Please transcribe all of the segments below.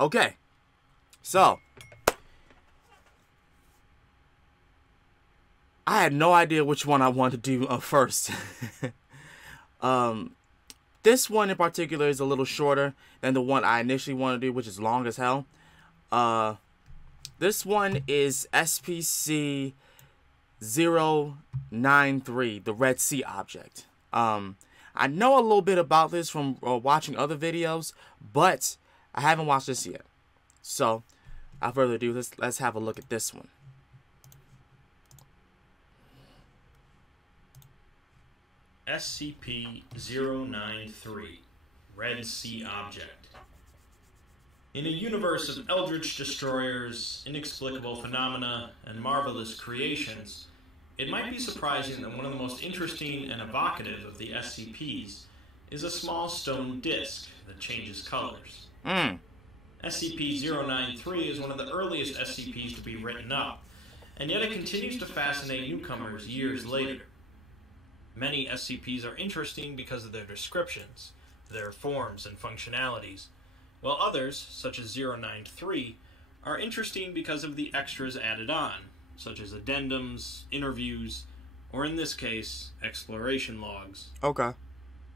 Okay. So, I had no idea which one I wanted to do first. This one in particular is a little shorter than the one I initially wanted to do, which is long as hell. This one is SCP 093, the Red Sea object. I know a little bit about this from watching other videos, but I haven't watched this yet. So, without further ado, let's have a look at this one. SCP-093, Red Sea Object. In a universe of eldritch destroyers, inexplicable phenomena, and marvelous creations, it might be surprising that one of the most interesting and evocative of the SCPs is a small stone disc that changes colors. SCP-093 is one of the earliest SCPs to be written up, and yet it continues to fascinate newcomers years later. Many SCPs are interesting because of their descriptions, their forms and functionalities, while others, such as 093, are interesting because of the extras added on, such as addendums, interviews, or in this case, exploration logs. Okay.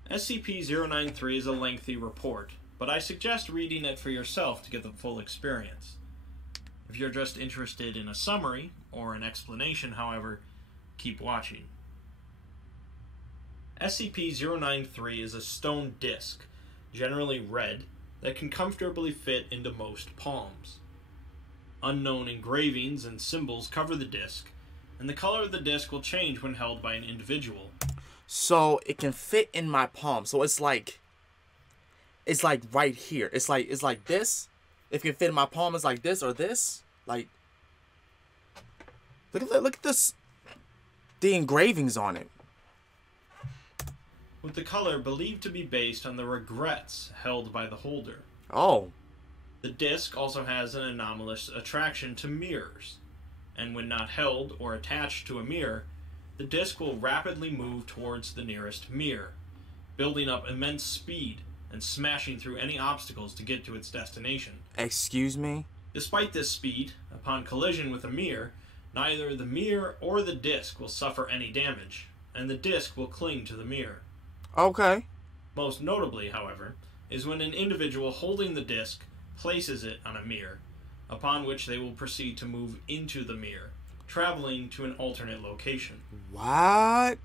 SCP-093 is a lengthy report, but I suggest reading it for yourself to get the full experience. If you're just interested in a summary, or an explanation, however, keep watching. SCP-093 is a stone disc, generally red, that can comfortably fit into most palms. Unknown engravings and symbols cover the disc, and the color of the disc will change when held by an individual. So it can fit in my palm. So it's like right here. It's like this. If it can fit in my palm, it's like this or this. Like, look at this. The engravings on it. With the color believed to be based on the regrets held by the holder. Oh. The disc also has an anomalous attraction to mirrors, and when not held or attached to a mirror, the disc will rapidly move towards the nearest mirror, building up immense speed and smashing through any obstacles to get to its destination. Excuse me? Despite this speed, upon collision with a mirror, neither the mirror or the disc will suffer any damage, and the disc will cling to the mirror. Okay. Most notably, however, is when an individual holding the disc places it on a mirror, upon which they will proceed to move into the mirror, traveling to an alternate location. What?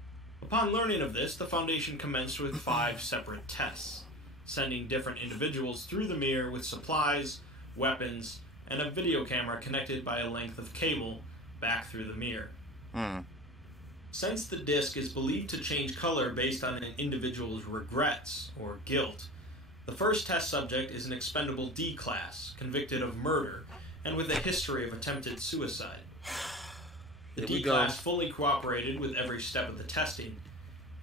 Upon learning of this, the Foundation commenced with 5 separate tests, sending different individuals through the mirror with supplies, weapons, and a video camera connected by a length of cable back through the mirror. Since the disc is believed to change color based on an individual's regrets or guilt, the first test subject is an expendable D class, convicted of murder, and with a history of attempted suicide. The D class fully cooperated with every step of the testing,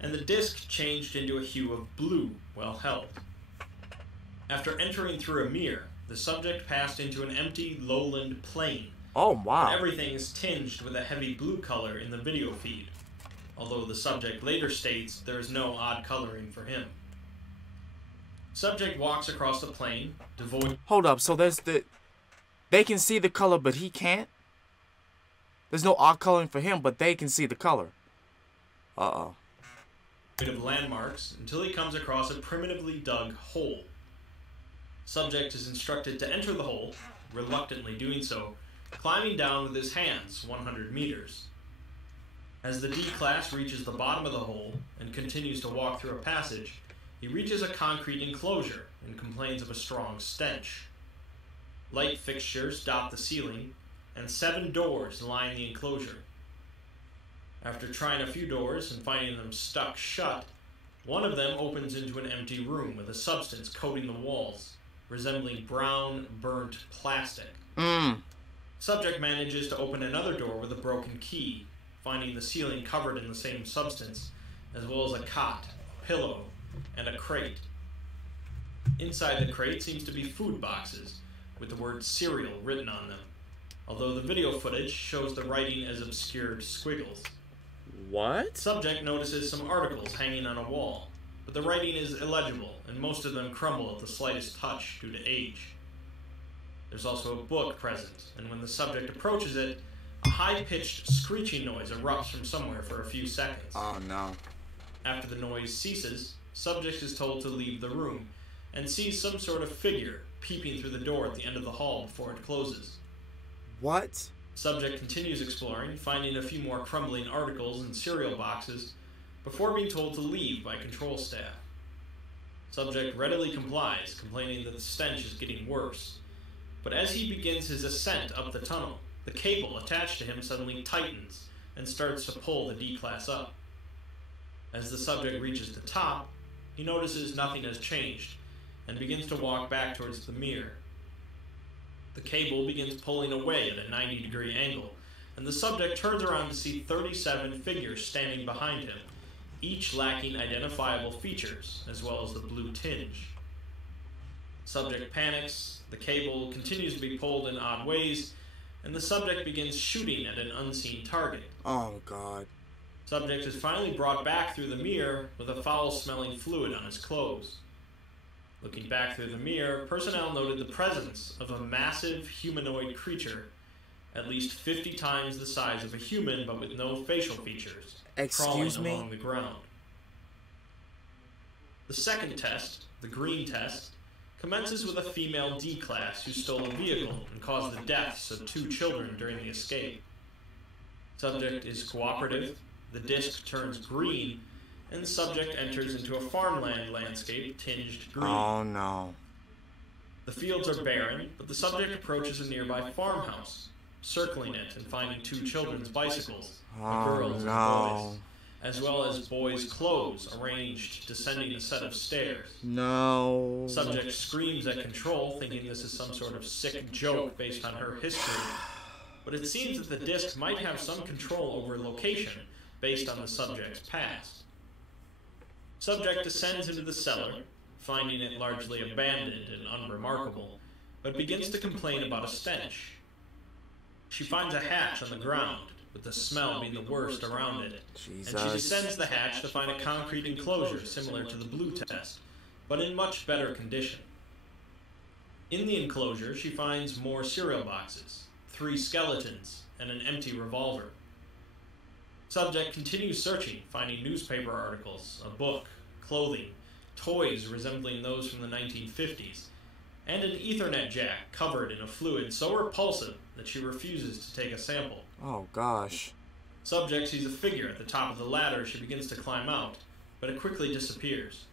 and the disc changed into a hue of blue while held. After entering through a mirror, the subject passed into an empty lowland plain. Oh, wow. Where everything is tinged with a heavy blue color in the video feed, although the subject later states there is no odd coloring for him. Subject walks across the plain, devoid... Hold up, so they can see the color, but he can't? There's no odd coloring for him, but they can see the color. Uh-oh. ...of landmarks until he comes across a primitively dug hole. Subject is instructed to enter the hole, reluctantly doing so, climbing down with his hands 100 meters. As the D-Class reaches the bottom of the hole and continues to walk through a passage, he reaches a concrete enclosure and complains of a strong stench. Light fixtures dot the ceiling, and 7 doors line the enclosure. After trying a few doors and finding them stuck shut, one of them opens into an empty room with a substance coating the walls, resembling brown, burnt plastic. Subject manages to open another door with a broken key, finding the ceiling covered in the same substance, as well as a cot, a pillow, and a crate. Inside the crate seems to be food boxes, with the word cereal written on them, although the video footage shows the writing as obscured squiggles. What? Subject notices some articles hanging on a wall, but the writing is illegible, and most of them crumble at the slightest touch due to age. There's also a book present, and when the subject approaches it, a high-pitched screeching noise erupts from somewhere for a few seconds. Oh no. After the noise ceases, subject is told to leave the room, and sees some sort of figure peeping through the door at the end of the hall before it closes. What? Subject continues exploring, finding a few more crumbling articles and cereal boxes, before being told to leave by control staff. Subject readily complies, complaining that the stench is getting worse. But as he begins his ascent up the tunnel, the cable attached to him suddenly tightens and starts to pull the D-Class up. As the subject reaches the top, he notices nothing has changed and begins to walk back towards the mirror. The cable begins pulling away at a 90-degree angle, and the subject turns around to see 37 figures standing behind him, each lacking identifiable features, as well as the blue tinge. Subject panics, the cable continues to be pulled in odd ways, and the subject begins shooting at an unseen target. Oh god. Subject is finally brought back through the mirror with a foul-smelling fluid on his clothes. Looking back through the mirror, personnel noted the presence of a massive humanoid creature, at least 50 times the size of a human but with no facial features, crawling along the ground. The second test, the green test, commences with a female D-Class who stole a vehicle and caused the deaths of 2 children during the escape. Subject is cooperative, the disc turns green, and the subject enters into a farmland landscape tinged green. Oh no. The fields are barren, but the subject approaches a nearby farmhouse, circling it and finding 2 children's bicycles, a girl's and boys, as well as boys' clothes arranged descending a set of stairs. No. Subject screams at control, thinking this is some sort of sick joke based on her history, but it seems that the disc might have some control over location based on the subject's past. Subject descends into the cellar, finding it largely abandoned and unremarkable, but begins to complain about a stench. She finds a hatch on the ground, with the smell being the worst around it, Jesus. and she descends the hatch to find a concrete enclosure similar to the blue test, but in much better condition. In the enclosure, she finds more cereal boxes, 3 skeletons, and an empty revolver. Subject continues searching, finding newspaper articles, a book, clothing, toys resembling those from the 1950s, and an Ethernet jack covered in a fluid so repulsive that she refuses to take a sample. Oh gosh. Subject sees a figure at the top of the ladder she begins to climb out, but it quickly disappears.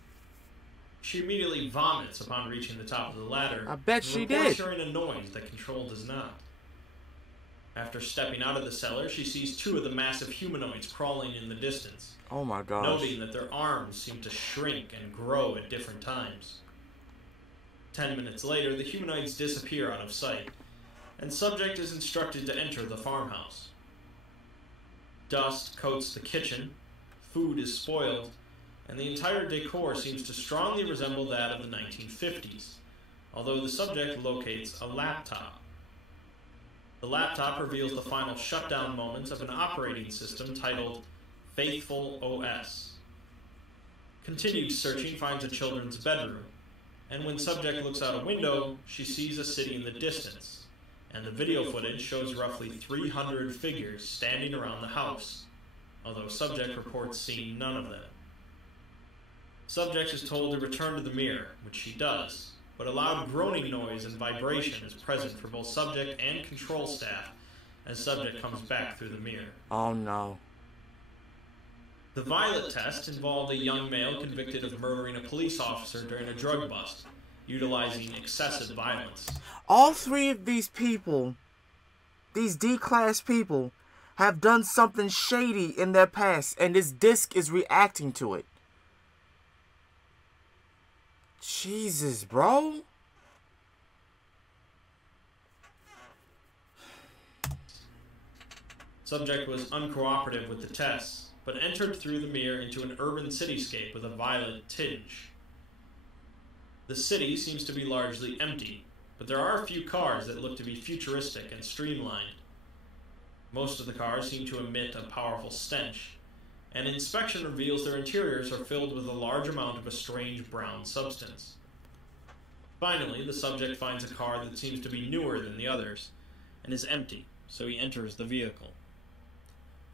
She immediately vomits upon reaching the top of the ladder. I bet she did. Hearing a noise that Control does not. After stepping out of the cellar, she sees 2 of the massive humanoids crawling in the distance. Oh my gosh. Noting that their arms seem to shrink and grow at different times. 10 minutes later, the humanoids disappear out of sight, and subject is instructed to enter the farmhouse. Dust coats the kitchen, food is spoiled, and the entire decor seems to strongly resemble that of the 1950s, although the subject locates a laptop. The laptop reveals the final shutdown moments of an operating system titled Faithful OS. Continued searching finds a children's bedroom, and when subject looks out a window, she sees a city in the distance, and the video footage shows roughly 300 figures standing around the house, although subject reports seeing none of them. Subject is told to return to the mirror, which she does, but a loud groaning noise and vibration is present for both subject and control staff as subject comes back through the mirror. Oh no. The violet test involved a young male convicted of murdering a police officer during a drug bust, utilizing excessive violence. All 3 of these people, these D-Class people, have done something shady in their past, and this disc is reacting to it. Jesus, bro. Subject was uncooperative with the tests, but entered through the mirror into an urban cityscape with a violet tinge. The city seems to be largely empty, but there are a few cars that look to be futuristic and streamlined. Most of the cars seem to emit a powerful stench, and inspection reveals their interiors are filled with a large amount of a strange brown substance. Finally, the subject finds a car that seems to be newer than the others and is empty, so he enters the vehicle.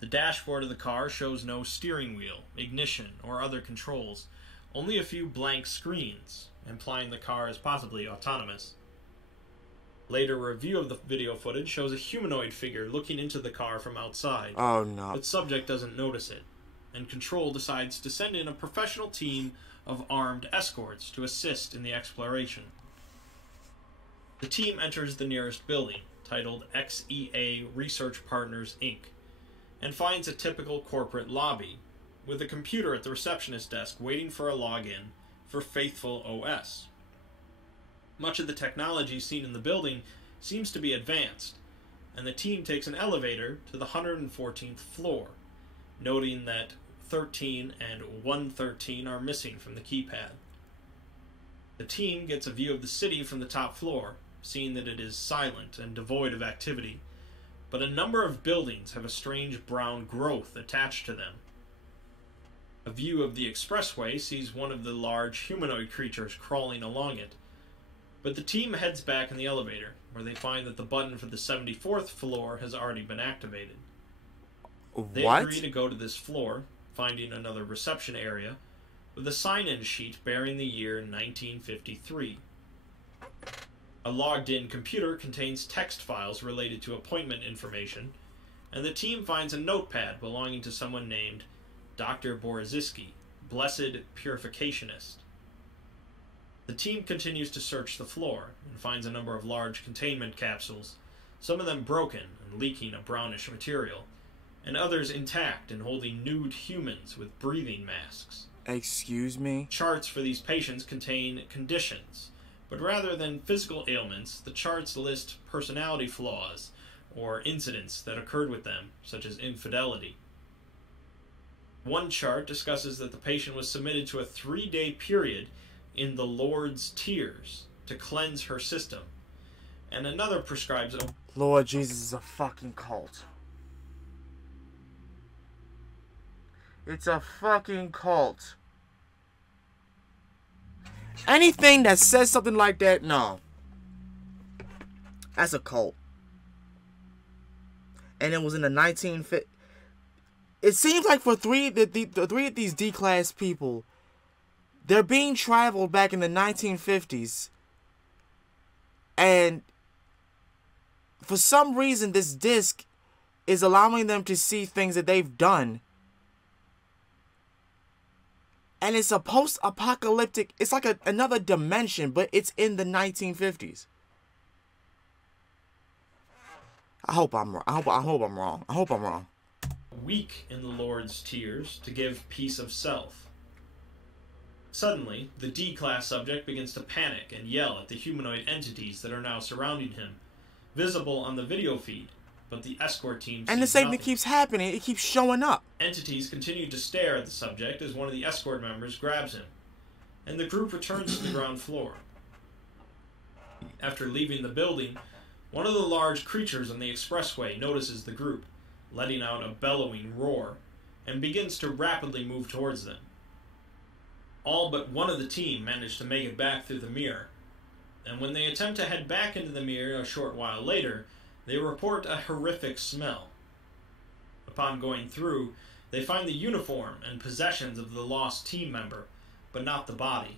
The dashboard of the car shows no steering wheel, ignition, or other controls, only a few blank screens, implying the car is possibly autonomous. Later, a review of the video footage shows a humanoid figure looking into the car from outside. Oh no. But subject doesn't notice it, and Control decides to send in a professional team of armed escorts to assist in the exploration. The team enters the nearest building, titled XEA Research Partners, Inc., and finds a typical corporate lobby, with a computer at the receptionist desk waiting for a login for Faithful OS. Much of the technology seen in the building seems to be advanced, and the team takes an elevator to the 114th floor, noting that 13 and 113 are missing from the keypad. The team gets a view of the city from the top floor, seeing that it is silent and devoid of activity, but a number of buildings have a strange brown growth attached to them. A view of the expressway sees one of the large humanoid creatures crawling along it, but the team heads back in the elevator, where they find that the button for the 74th floor has already been activated. They agree to go to this floor, finding another reception area, with a sign-in sheet bearing the year 1953. A logged-in computer contains text files related to appointment information, and the team finds a notepad belonging to someone named Dr. Boriziski, Blessed Purificationist. The team continues to search the floor and finds a number of large containment capsules, some of them broken and leaking a brownish material, and others intact and holding nude humans with breathing masks. Excuse me? Charts for these patients contain conditions, but rather than physical ailments, the charts list personality flaws or incidents that occurred with them, such as infidelity. One chart discusses that the patient was submitted to a 3-day period in the Lord's Tears to cleanse her system, and another prescribes a... Lord Jesus is a fucking cult. It's a fucking cult. Anything that says something like that, no. That's a cult. And it was in the 1950s. It seems like for the three of these D-class people, they're being traveled back in the 1950s. And for some reason, this disc is allowing them to see things that they've done. And it's a post-apocalyptic, it's like another dimension, but it's in the 1950s. I hope I'm wrong. I hope I'm wrong. I hope I'm wrong. Weak in the Lord's Tears to give peace of self. Suddenly, the D-class subject begins to panic and yell at the humanoid entities that are now surrounding him, visible on the video feed, but the escort team sees And the same nothing. thing keeps happening. It keeps showing up. Entities continue to stare at the subject as one of the escort members grabs him, and the group returns to the ground floor. After leaving the building, one of the large creatures on the expressway notices the group, letting out a bellowing roar, and begins to rapidly move towards them. All but one of the team manage to make it back through the mirror, and when they attempt to head back into the mirror a short while later, they report a horrific smell. Upon going through, they find the uniform and possessions of the lost team member, but not the body.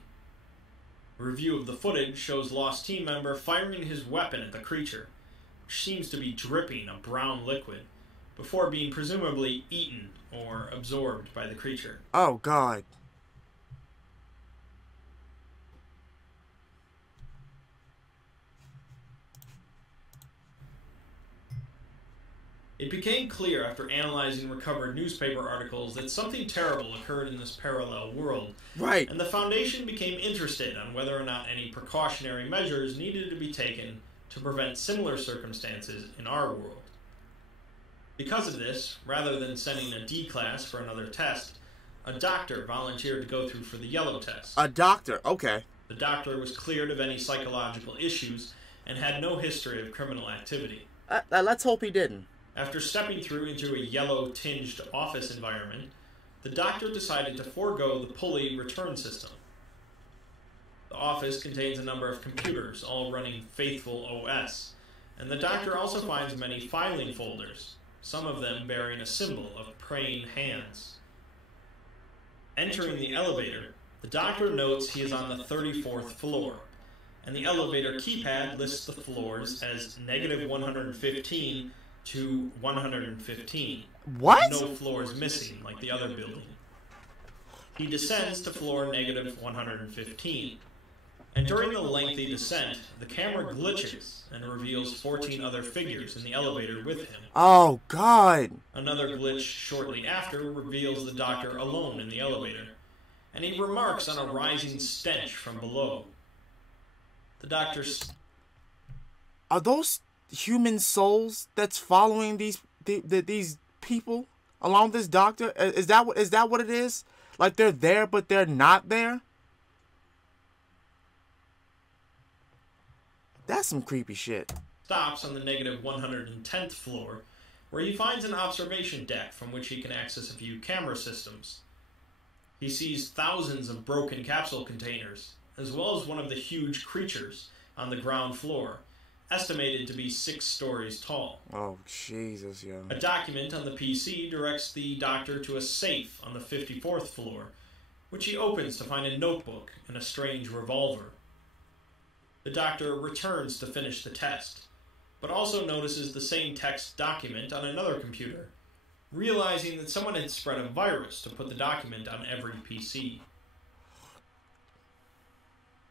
A review of the footage shows lost team member firing his weapon at the creature, which seems to be dripping a brown liquid, before being presumably eaten or absorbed by the creature. Oh, God. It became clear after analyzing recovered newspaper articles that something terrible occurred in this parallel world. Right. And the Foundation became interested on whether or not any precautionary measures needed to be taken to prevent similar circumstances in our world. Because of this, rather than sending a D-class for another test, a doctor volunteered to go through for the yellow test. A doctor, okay. The doctor was cleared of any psychological issues and had no history of criminal activity. Let's hope he didn't. After stepping through into a yellow-tinged office environment, the doctor decided to forego the pulley return system. The office contains a number of computers, all running Faithful OS, and the doctor also finds many filing folders, some of them bearing a symbol of praying hands. Entering the elevator, the doctor notes he is on the 34th floor, and the elevator keypad lists the floors as -115 to 115. What? No floors missing, like the other building. He descends to floor -115, and during the lengthy descent, the camera glitches and reveals 14 other figures in the elevator with him. Oh, God. Another glitch shortly after reveals the doctor alone in the elevator, and he remarks on a rising stench from below. The doctor... Are those human souls that's following these people along with this doctor? Is that what it is? Like they're there, but they're not there? That's some creepy shit. Stops on the -110th floor, where he finds an observation deck from which he can access a few camera systems. He sees thousands of broken capsule containers, as well as one of the huge creatures on the ground floor, estimated to be 6 stories tall. Oh, Jesus, yo. A document on the PC directs the doctor to a safe on the 54th floor, which he opens to find a notebook and a strange revolver. The doctor returns to finish the test, but also notices the same text document on another computer, realizing that someone had spread a virus to put the document on every PC.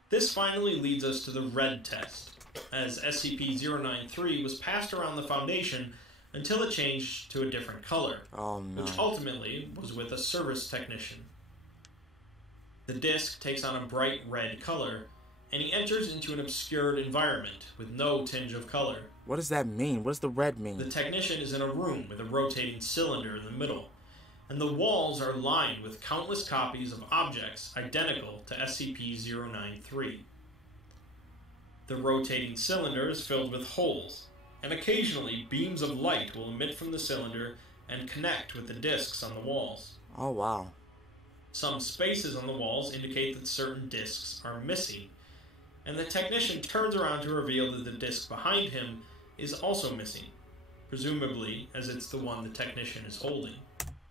This finally leads us to the red test, as SCP-093 was passed around the Foundation until it changed to a different color, Oh, no. which ultimately was with a service technician. The disc takes on a bright red color, and he enters into an obscured environment with no tinge of color. What does that mean? What does the red mean? The technician is in a room with a rotating cylinder in the middle, and the walls are lined with countless copies of objects identical to SCP-093. The rotating cylinder is filled with holes, and occasionally beams of light will emit from the cylinder and connect with the discs on the walls. Oh, wow. Some spaces on the walls indicate that certain discs are missing, and the technician turns around to reveal that the disc behind him is also missing, presumably as it's the one the technician is holding.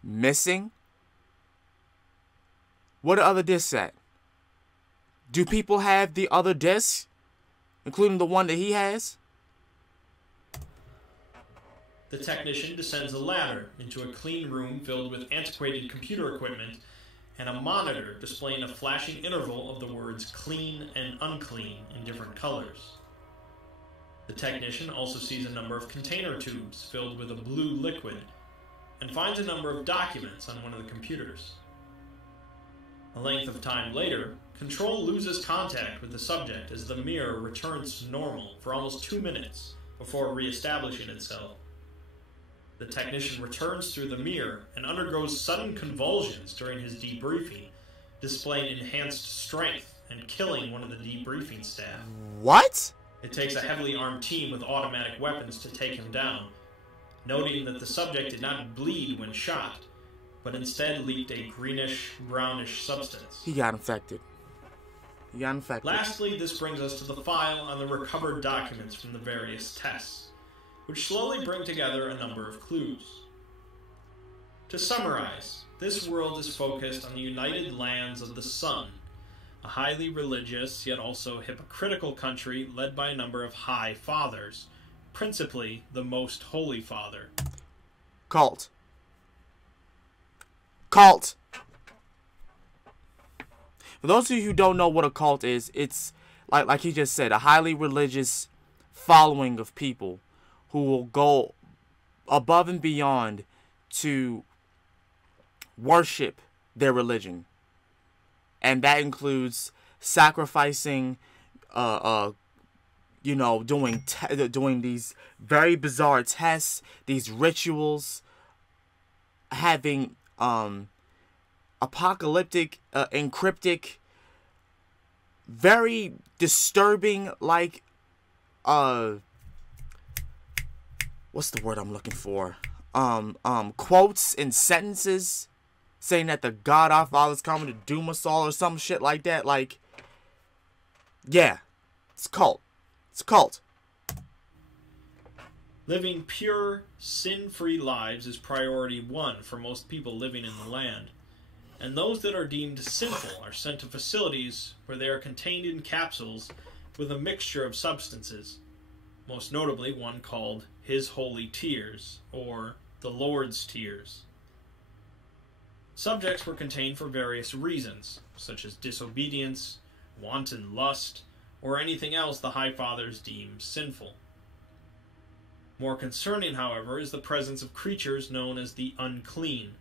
Missing? What are other discs at? Do people have the other discs? Including the one that he has? The technician descends a ladder into a clean room filled with antiquated computer equipment and a monitor displaying a flashing interval of the words clean and unclean in different colors. The technician also sees a number of container tubes filled with a blue liquid and finds a number of documents on one of the computers. A length of time later, Control loses contact with the subject as the mirror returns to normal for almost 2 minutes before re-establishing itself. The technician returns through the mirror and undergoes sudden convulsions during his debriefing, displaying enhanced strength and killing one of the debriefing staff. What? It takes a heavily armed team with automatic weapons to take him down, noting that the subject did not bleed when shot, but instead leaked a greenish-brownish substance. He got infected. Lastly, this brings us to the file on the recovered documents from the various tests, which slowly bring together a number of clues. To summarize, this world is focused on the United Lands of the Sun, a highly religious yet also hypocritical country led by a number of High Fathers, principally the Most Holy Father. Cult. For those of you who don't know what a cult is, it's like he just said, a highly religious following of people who will go above and beyond to worship their religion. And that includes sacrificing, doing these very bizarre tests, these rituals, having apocalyptic, encryptic, very disturbing, like, what's the word I'm looking for? Quotes and sentences saying that the God our Father's coming to doom us all or some shit like that. Like, Yeah. It's a cult. It's a cult. Living pure, sin-free lives is priority one for most people living in the land, and those that are deemed sinful are sent to facilities where they are contained in capsules with a mixture of substances, most notably one called His Holy Tears, or the Lord's Tears. Subjects were contained for various reasons, such as disobedience, wanton lust, or anything else the High Fathers deem sinful. More concerning, however, is the presence of creatures known as the unclean,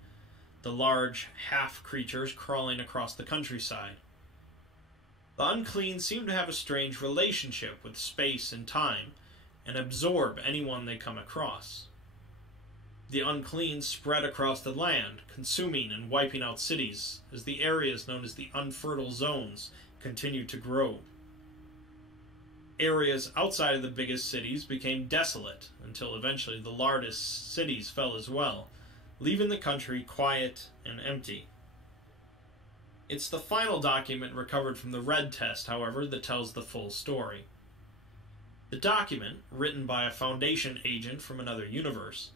the large half-creatures crawling across the countryside. The unclean seem to have a strange relationship with space and time, and absorb anyone they come across. The unclean spread across the land, consuming and wiping out cities, as the areas known as the unfertile zones continue to grow. Areas outside of the biggest cities became desolate, until eventually the largest cities fell as well, leaving the country quiet and empty. It's the final document recovered from the Red Test, however, that tells the full story. The document, written by a Foundation agent from another universe,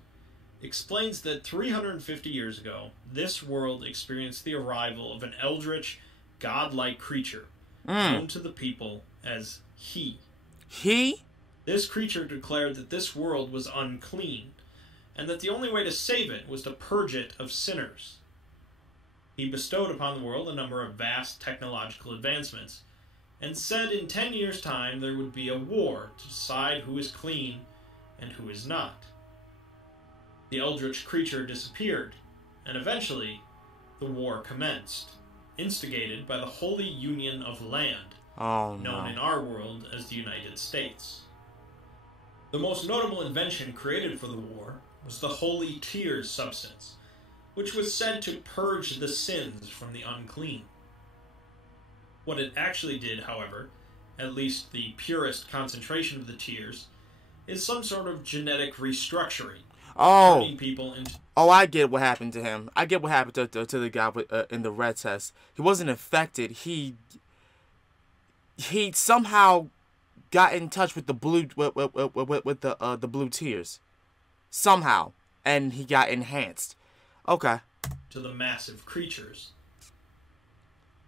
explains that 350 years ago, this world experienced the arrival of an eldritch, godlike creature, known to the people as He. He? This creature declared that this world was unclean, and that the only way to save it was to purge it of sinners. He bestowed upon the world a number of vast technological advancements, and said in 10 years' time there would be a war to decide who is clean and who is not. The eldritch creature disappeared, and eventually the war commenced, instigated by the Holy Union of Land, known in our world as the United States. The most notable invention created for the war was the Holy Tears substance, which was said to purge the sins from the unclean. What it actually did, however, at least the purest concentration of the tears, is some sort of genetic restructuring. Turning people into... I get what happened to him. I get what happened to the guy with, in the Red Test. He wasn't infected. He somehow got in touch with the blue with the blue tears somehow, and he got enhanced. Okay. To the massive creatures.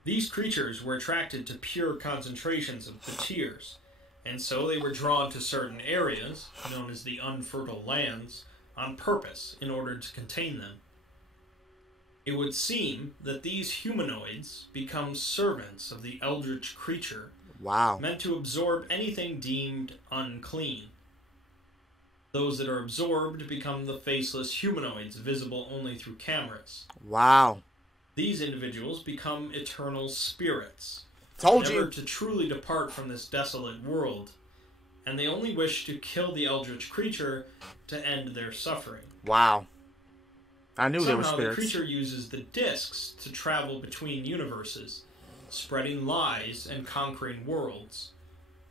These creatures were attracted to pure concentrations of the tears, and so they were drawn to certain areas, known as the unfertile lands, on purpose in order to contain them. It would seem that these humanoids become servants of the eldritch creature, meant to absorb anything deemed unclean. Those that are absorbed become the faceless humanoids visible only through cameras. These individuals become eternal spirits, never to truly depart from this desolate world, and they only wish to kill the eldritch creature to end their suffering. I knew they were spirits. Somehow the creature uses the discs to travel between universes, spreading lies and conquering worlds.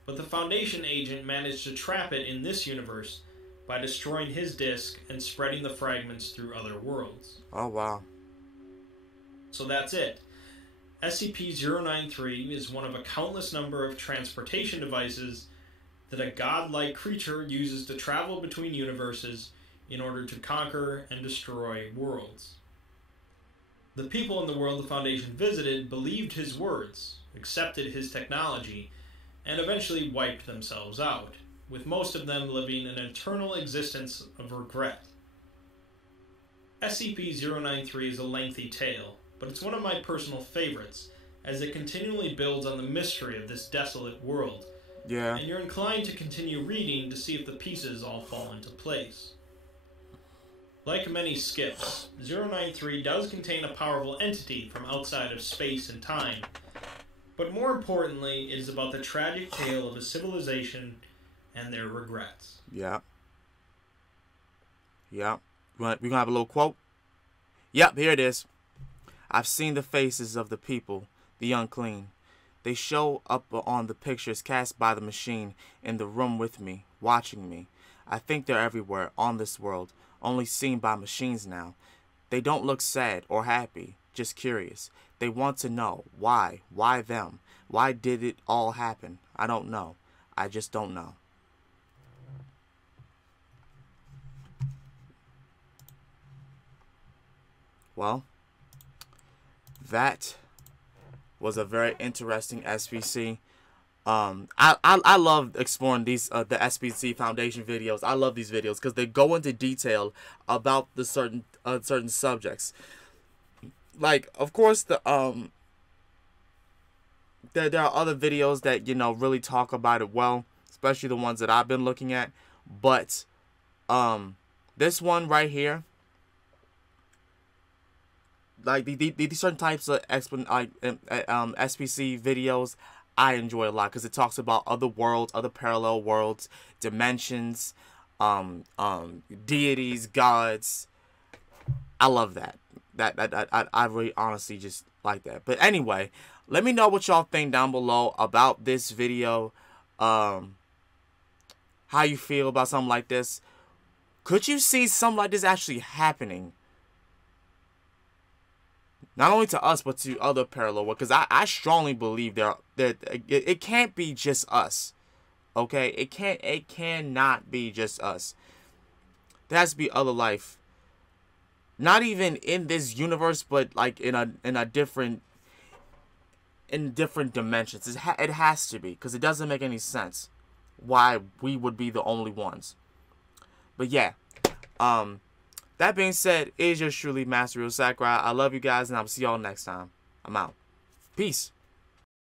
But the Foundation agent managed to trap it in this universe by destroying his disc and spreading the fragments through other worlds. So that's it. SCP-093 is one of a countless number of transportation devices that a godlike creature uses to travel between universes in order to conquer and destroy worlds. The people in the world the Foundation visited believed his words, accepted his technology, and eventually wiped themselves out, with most of them living an eternal existence of regret. SCP-093 is a lengthy tale, but it's one of my personal favorites, as it continually builds on the mystery of this desolate world, and you're inclined to continue reading to see if the pieces all fall into place. Like many skips, 093 does contain a powerful entity from outside of space and time, but more importantly, it is about the tragic tale of a civilization and their regrets. We gonna have a little quote? Yep, here it is. I've seen the faces of the people, the unclean. They show up on the pictures cast by the machine in the room with me, watching me. I think they're everywhere on this world, only seen by machines now. They don't look sad or happy. just curious. They want to know why them? Why did it all happen? I don't know. I just don't know. Well, that was a very interesting SPC. I love exploring these the SPC Foundation videos. I love these videos because they go into detail about the certain subjects. Like, of course, there are other videos that, you know, really talk about it well, especially the ones that I've been looking at. But this one right here, like these certain types of SPC videos, I enjoy a lot because it talks about other worlds, other parallel worlds, dimensions, deities, gods. I love that. I really honestly just like that. But anyway, let me know what y'all think down below about this video. How you feel about something like this? Could you see something like this actually happening? Not only to us, but to other parallel worlds. Because I strongly believe it can't be just us. Okay? It cannot be just us. There has to be other life. Not even in this universe, but like in different dimensions. It has to be, because it doesn't make any sense why we would be the only ones. But yeah, that being said, it is yours truly, Master Real Sakurai. I love you guys, and I'll see y'all next time. I'm out. Peace.